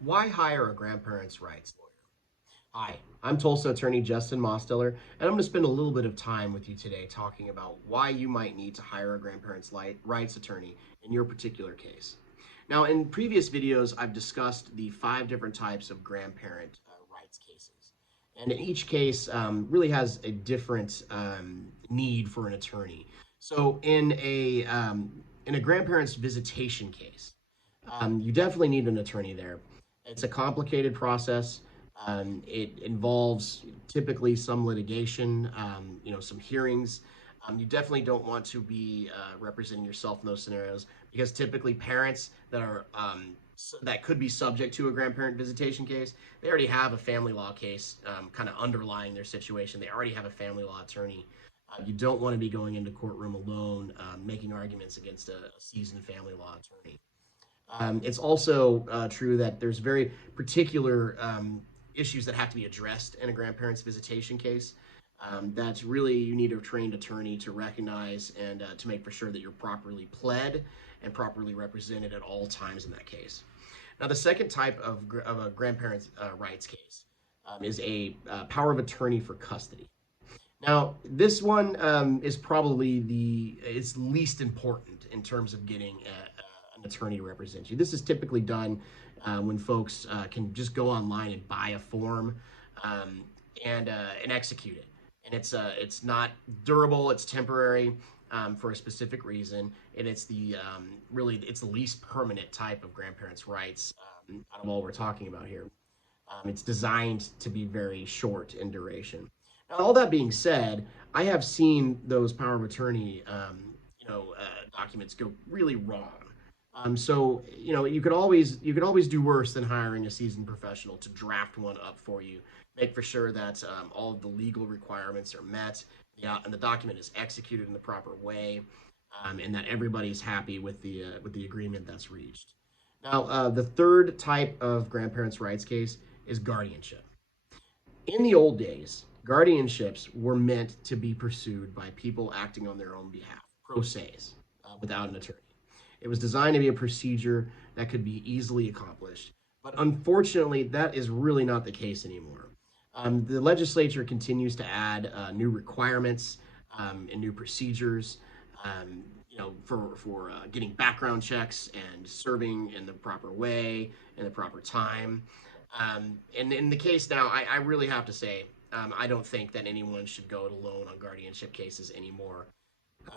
Why hire a grandparents' rights lawyer? Hi, I'm Tulsa attorney Justin Mosteller, and I'm going to spend a little bit of time with you today talking about why you might need to hire a grandparents' rights attorney in your particular case. Now, in previous videos, I've discussed the 5 different types of grandparent rights cases. And each case really has a different need for an attorney. So, in a grandparent's visitation case, you definitely need an attorney there. It's a complicated process. It involves typically some litigation, some hearings. You definitely don't want to be representing yourself in those scenarios because typically parents that could be subject to a grandparent visitation case, they already have a family law case kind of underlying their situation. They already have a family law attorney. You don't want to be going into courtroom alone, making arguments against a seasoned family law attorney. It's also true that there's very particular issues that have to be addressed in a grandparent's visitation case. That's really, you need a trained attorney to recognize and to make for sure that you're properly pled and properly represented at all times in that case. Now, the second type of a grandparent's rights case is a power of attorney for custody. Now, this one is probably it's least important in terms of getting an attorney to represent you. This is typically done when folks can just go online and buy a form and execute it. And it's not durable. It's temporary for a specific reason, and it's it's the least permanent type of grandparents' rights out of all we're talking about here. It's designed to be very short in duration. Now, all that being said, I have seen those power of attorney, documents go really wrong. So you could always do worse than hiring a seasoned professional to draft one up for you. Make for sure that all of the legal requirements are met, and the document is executed in the proper way, and that everybody's happy with the agreement that's reached. Now, the third type of grandparents' rights case is guardianship. In the old days, guardianships were meant to be pursued by people acting on their own behalf, pro se's, without an attorney. It was designed to be a procedure that could be easily accomplished. But unfortunately, that is really not the case anymore. The legislature continues to add new requirements and new procedures, for getting background checks and serving in the proper way, in the proper time. And in the case now, I really have to say, I don't think that anyone should go it alone on guardianship cases anymore.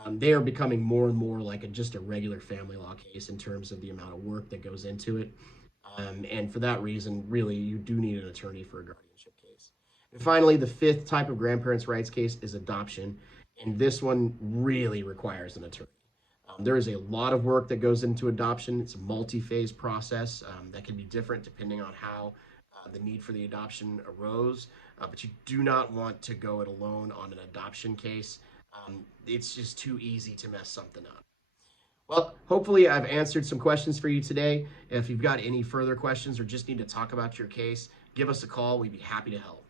They are becoming more and more like just a regular family law case in terms of the amount of work that goes into it. And for that reason, really, you do need an attorney for a guardianship case. And finally, the fifth type of grandparents' rights case is adoption. And this one really requires an attorney. There is a lot of work that goes into adoption. It's a multi-phase process that can be different depending on how the need for the adoption arose. But you do not want to go it alone on an adoption case. It's just too easy to mess something up. Well, hopefully I've answered some questions for you today. If you've got any further questions or just need to talk about your case, give us a call. We'd be happy to help.